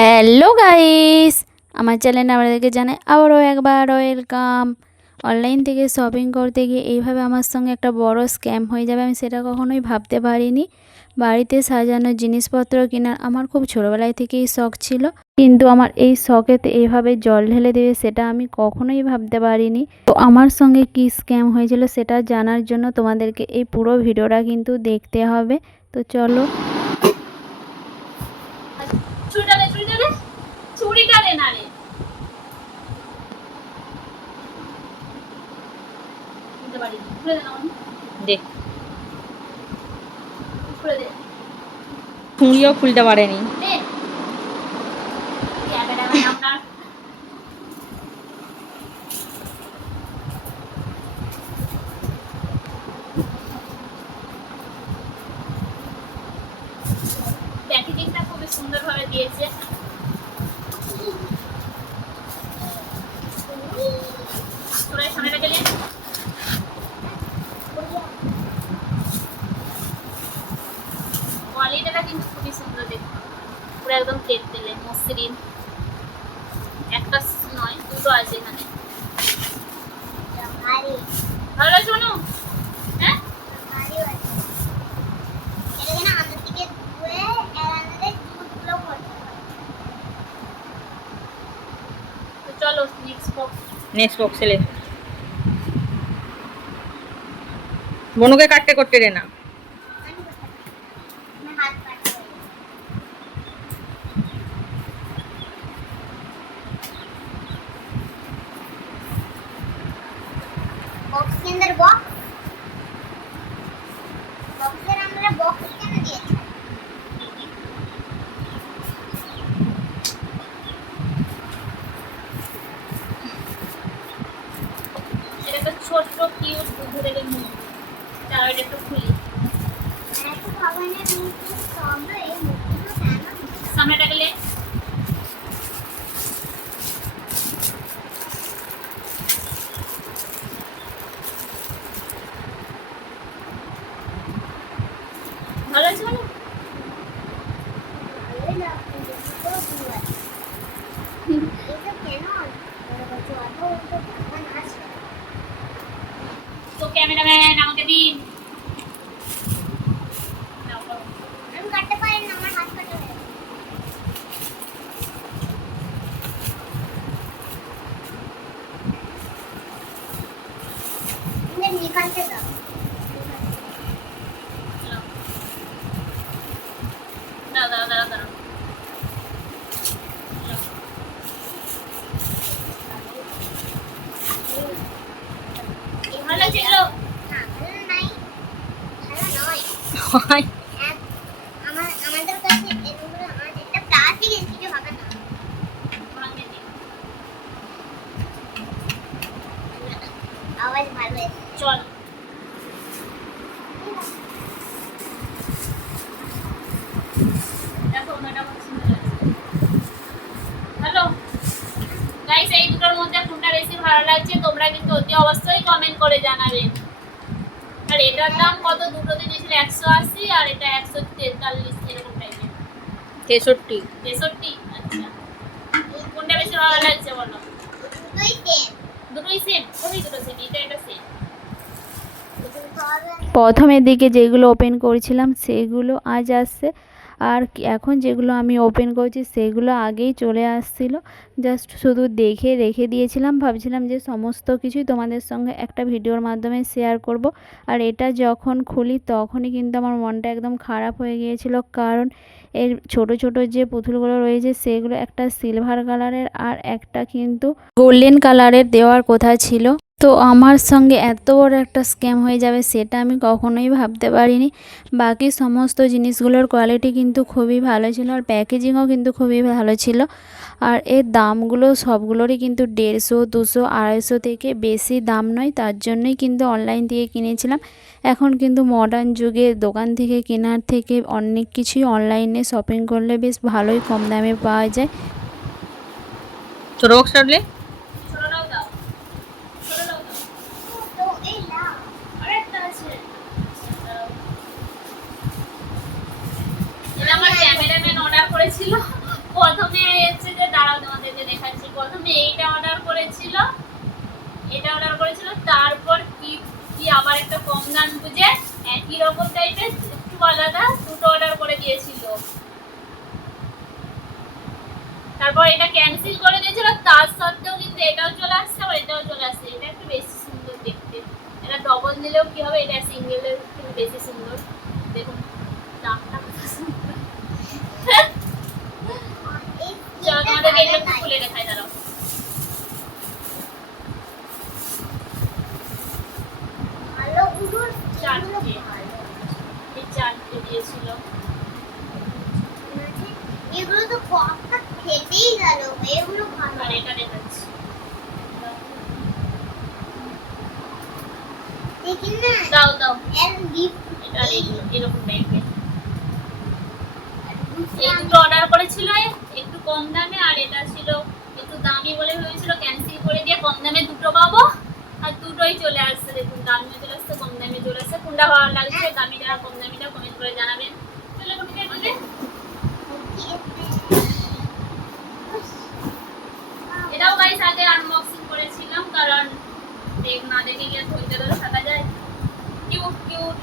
Hello guys, আমার চ্যানেলে আপনাদেরকে জানাই আবারও একবার ওয়েলকাম। অনলাইন থেকে শপিং করতে গিয়ে এইভাবে আমার সঙ্গে একটা বড় স্ক্যাম হয়ে যাবে আমি সেটা কখনোই ভাবতে পারিনি। বাড়িতে সাজানোর জিনিসপত্র কেনার আমার খুব ছোটোবেলায় থেকেই শখ ছিল, কিন্তু আমার এই শখেতে এইভাবে জল ঢেলে দেবে সেটা আমি কখনোই ভাবতে পারিনি। তো আমার সঙ্গে কি স্ক্যাম হয়েছিল সেটা জানার জন্য তোমাদেরকে এই পুরো ভিডিওটা কিন্তু দেখতে হবে। তো চলো। দেখ চুড়িও খুলতে পারেনি। প্যাকেজিংটা খুবই সুন্দরভাবে দিয়েছে। সামনে গেলে কোয়ালিটিটা কিন্তু খুবই সুন্দর দেখতে, পুরো একদম তেল তেলে মসৃণ। একটা নয় দুটো আছে এখানে। ভালো লাগছে অনু? হ্যাঁ তো চলো নেক্সট বক্সে লে বনুকে কাটতে করতে রে না। बॉक्स के अंदर बॉक्स के अंदर बॉक्स কেন দিয়েছে? এটা একটা ছোট্ট কিউট দুধের মুখ, তার এটা একটু খুলি। এত ভগবানের মুখ সব এই মুখগুলো কেন? সামনেটা গেলে ভালো আছে বলো? ভালোই লাগছে তো পুরো এটা কেন? জলও তো ভগবান আছে। তো ক্যামেরাম্যান আমাকে দিন। আমি কাটতে পারি না, আমার হাত কাটা হয়ে গেছে। তুমি নিকালতে দাও। দাঁড়াও দাঁড়াও দাঁড়াও। ভালো লাগছে এগুলো? না ভালো নাই, ভালো নয়। হয় আমাদের কাছে এগুলো আমার একটা প্লাস্টিক কিছু হবে না। আওয়াজ ভালো এসেছে। চল দেখো ওটা কত সুন্দর লাগছে। হ্যালো গাইস, এই দুটোর মধ্যে কোনটা বেশি ভালো লাগছে তোমরা কিন্তু অতি অবশ্যই কমেন্ট করে জানাবেন। আর এটার দাম কত? দুটোতে নিয়েছিল 180 আর এটা 143 এরকম টাইপের। 63 63। আচ্ছা, কোনটা বেশি ভালো লাগছে বলো? দুটোই সেম। দুটোই সেম? ওই দুটো সেম, এটা সেম। দুটো হবে। প্রথমের দিকে যেগুলো ওপেন করেছিলাম সেগুলো আজ আসছে, আর এখন যেগুলো আমি ওপেন করছি সেগুলো আগেই চলে আসছিল। জাস্ট শুধু দেখে রেখে দিয়েছিলাম, ভাবছিলাম যে সমস্ত কিছুই তোমাদের সঙ্গে একটা ভিডিওর মাধ্যমে শেয়ার করব। আর এটা যখন খুলি তখনই কিন্তু আমার মনটা একদম খারাপ হয়ে গিয়েছিল, কারণ এর ছোট ছোট যে পুতুলগুলো রয়েছে সেগুলো একটা সিলভার কালারের আর একটা কিন্তু গোল্ডেন কালারের দেওয়ার কথা ছিল। তো আমার সঙ্গে এত বড় একটা স্ক্যাম হয়ে যাবে সেটা আমি কখনোই ভাবতে পারিনি। বাকি সমস্ত জিনিসগুলোর কোয়ালিটি কিন্তু খুবই ভালো ছিল, আর প্যাকেজিংও কিন্তু খুবই ভালো ছিল। আর এর দামগুলো সবগুলোরই কিন্তু 150, 200, 250 থেকে বেশি দাম নয়, তার জন্যই কিন্তু অনলাইন থেকে কিনেছিলাম। এখন কিন্তু মডার্ন যুগে দোকান থেকে কেনার থেকে অনেক কিছুই অনলাইনে শপিং করলে বেশ ভালোই কম দামে পাওয়া যায়। ছোট বক্সটা লে ছোটটাও দাও, ছোটটাও দাও। তো এই না আরেকটা আছে। এটা আমার ক্যামেরাম্যান অর্ডার করেছিল। প্রথমে প্রথমে এইটা অর্ডার করেছিল, তারপর কি কি আবার একটা কম দাম বুঝে একই রকম টাইপের একটু আলাদা দুটো অর্ডার করে দিয়েছিল। তারপর এটা ক্যান্সেল করে দিয়েছিল, তার সত্ত্বেও কিন্তু এটাও চলে আসছে আর এটাও চলে আসছে। এটা একটু বেশি সুন্দর দেখতে, এটা ডবল দিলেও কি হবে, এটা সিঙ্গেলের থেকে বেশি সুন্দর। দেখুন দামটা কত সুন্দর। চলো তোমাদেরকে এটা একটু খুলে দেখাই, দাঁড়াও। ভালো গুলো চারটে, এই চারটে দিয়েছিল। এগুলো তো কপটা ফেটেই গেল, এগুলো ভালো। আর এটা দেখাচ্ছি, দেখি না, দাও দাও। এর গিফট এটা এরকম টাইপের এই দুটো অর্ডার করেছিল একটু কম দামে, আর এটা ছিল একটু দামি বলে ভেবেছিল ক্যান্সেল করে দিয়ে কম দামে দুটো পাবো, আর দুটোই চলে আসছে। দেখুন দামিও চলে আসছে, কম দামে চলে আসছে। কোনটা ভালো লাগছে, দামিটা আর কম দামিটা কমেন্ট করে জানাবেন। চলো কোনটা দিবে, এটাও গাইস আগে আনবক্সিং করেছিলাম, কারণ না দেখে গিয়ে ধৈর্য ধরে থাকা যায়। কিউট কিউট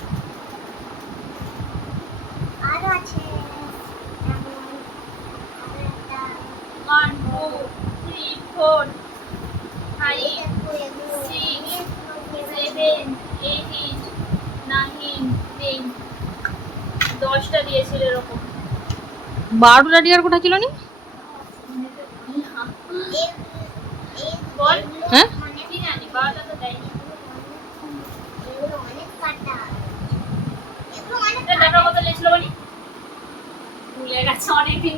আরো আছে। 1 2 3 4 5 6 7 8 9 10 10টা দিয়েছিল এরকম। 12টা টিয়ার কোটা ছিল নি? বল হ্যাঁ মানে কি জানি 12টা তো দেয়নি। এগুলো অনেক কাটা, এগুলো অনেক এটা টাকা কত লেছিল বলি, ভুলে গেছে, অনেকদিন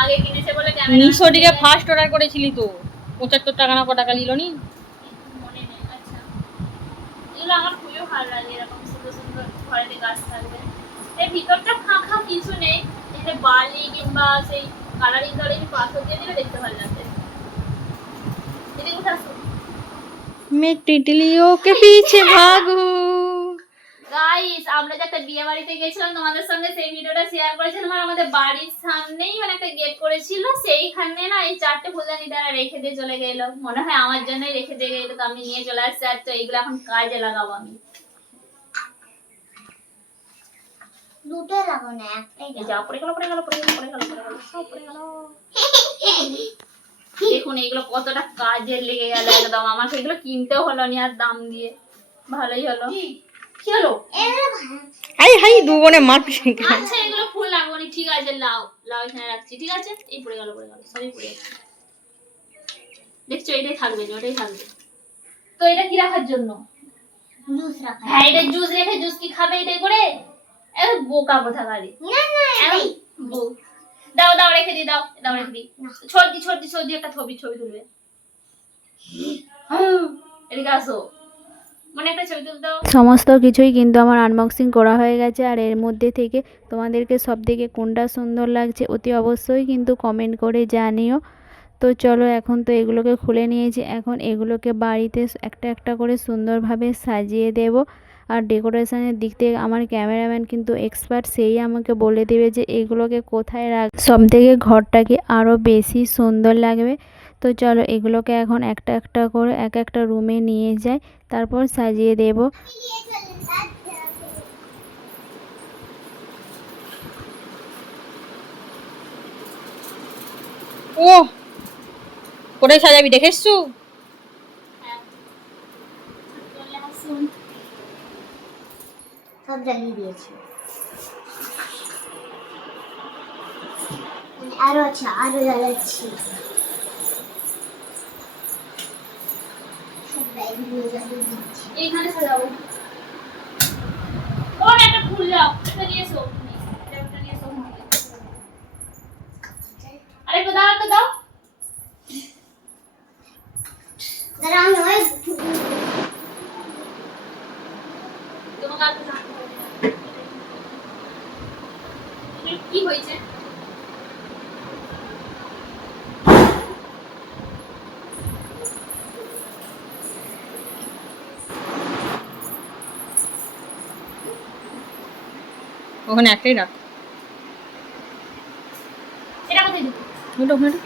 আগে কিনেছে বলে ক্যামেরা। মিশো থেকে ফার্স্ট অর্ডার করেছিলি তো, 75 টাকা না কত টাকা নিল নি? মনে নেই। আচ্ছা এগুলো আমার খুবই ভালো লাগে, এরকম সুন্দর সুন্দর ঘরেতে গাছ থাকবে। এর ভিতরটা ফাঁকা কিছু নেই, এই যে বালি কিংবা সেই কালারিং কালারিং পাথর দিয়ে দিলে দেখতে ভালো লাগবে। এদিকে উঠে আসো मैं तितलियों के पीछे भागू। গাইস, আমরা যে একটা বিয়ে বাড়িতে গেছিলাম তোমাদের সঙ্গে, সেই ভিডিওটা শেয়ার করেছিলাম। আর আমাদের বাড়ির সামনেই মানে একটা গেট করেছিল, সেইখানে না এই চারটে ফুলদানি তারা রেখে দিয়ে চলে গেল। মনে হয় আমার জন্যই রেখে দিয়ে গেল, তো আমি নিয়ে চলে আসছি। আর তো এইগুলো এখন কাজে লাগাবো আমি। দুটো লাগানো না, একটাই এই যা পড়ে গেল, সব পড়ে গেল। দেখুন এইগুলো কতটা কাজে লেগে গেল একদম। আমাকে এগুলো কিনতেও হলো না আর দাম দিয়ে, ভালোই হলো। কি হলো? হাই হাই দু বোনে মার পিছনে। আচ্ছা এগুলো ফুল লাগবো না, ঠিক আছে লাও লাও, এখানে রাখছি। ঠিক আছে, এই পড়ে গেল সবই পড়ে গেছে। দেখছো এটাই থাকবে না, ওটাই থাকবে। তো এটা কি রাখার জন্য? জুস রাখা। হ্যাঁ এটা জুস রেখে জুস কি খাবে এটাই করে? এত বোকা কথা গাড়ি। না না, এমন দাও দাও রেখে দি, দাও দাও রেখে দি। ছড়ি একটা ছবি তুলবে। এদিকে আসো, মনে একটা ছবি তুলতে দাও। সমস্ত কিছুই কিন্তু আমার আনবক্সিং করা হয়ে গেছে। আর এর মধ্যে থেকে তোমাদেরকে সব থেকে কোনটা সুন্দর লাগছে অতি অবশ্যই কিন্তু কমেন্ট করে জানিও। তো চলো এখন তো এগুলোকে খুলে নিয়েছি, এখন এগুলোকে বাড়িতে একটা একটা করে সুন্দরভাবে সাজিয়ে দেব। আর ডেকোরেশনের দিক থেকে আমার ক্যামেরাম্যান কিন্তু এক্সপার্ট, সেই আমাকে বলে দেবে যে এগুলোকে কোথায় রাখ সব থেকে ঘরটাকে আরও বেশি সুন্দর লাগবে। তো চলো এগুলোকে এখন একটা একটা করে এক একটা রুমে নিয়ে যাই, তারপর সাজিয়ে দেব। ও কোথায় সাজাবি দেখেছু? সব জ্বালিয়ে দিয়েছি। আরো আছে, আরো জ্বালাচ্ছি। সব ব্যাগগুলো জ্বালিয়ে দিচ্ছি। এইখানে সাজাবো। ও একটা ফুল দাও, এটা নিয়ে এসো। এটা নিয়ে এসো। আরে একটু দাও, একটু দাও। দাঁড়াও নয়, তোমাকে আর কিছু আনতে হবে না। কি হয়েছে? ওখানে একটাই রাখ। এটা কোথায় দিবো? ওটা ওখানে।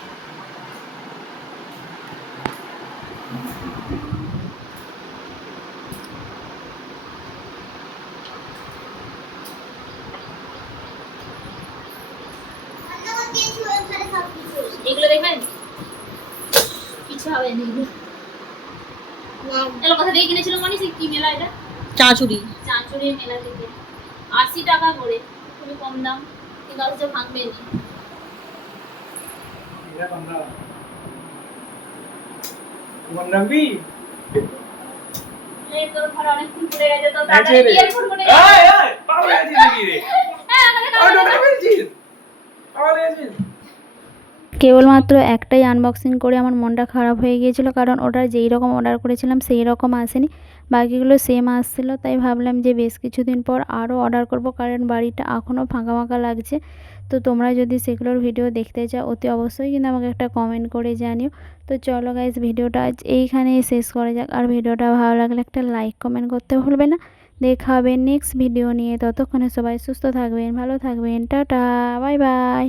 এগুলো দেখবেন কিছু হবে না এগুলো। এগুলো কথা দিয়ে কিনেছিল মানে সে কি মেলা এটা? চাঁচুরি। চাঁচুরির মেলা থেকে 80 টাকা করে, খুবই কম দাম, কিন্তু অথচ ভাঙবে না। এই তোর ঘরে অনেক ফুল ফুটে গেছে, তো তাড়াতাড়ি বিয়ের ফুল ফুটে গেছে। হ্যাঁ, কেবলমাত্র একটাই আনবক্সিং করে আমার মনটা খারাপ হয়ে গিয়েছিল, কারণ ওটা যেই রকম অর্ডার করেছিলাম সেই রকম আসেনি, বাকিগুলো সেম আসছিল। তাই ভাবলাম যে বেশ কিছুদিন পর আরও অর্ডার করব, কারণ বাড়িটা এখনও ফাঁকা ফাঁকা লাগছে। তো তোমরা যদি সেগুলোর ভিডিও দেখতে চাও অতি অবশ্যই কিন্তু আমাকে একটা কমেন্ট করে জানিও। তো চলো গাইজ, ভিডিওটা আজ এইখানেই শেষ করা যাক। আর ভিডিওটা ভালো লাগলে একটা লাইক কমেন্ট করতে ভুলবে না। দেখা হবে নেক্সট ভিডিও নিয়ে, ততক্ষণে সবাই সুস্থ থাকবেন, ভালো থাকবেন, টাটা, বাই বাই।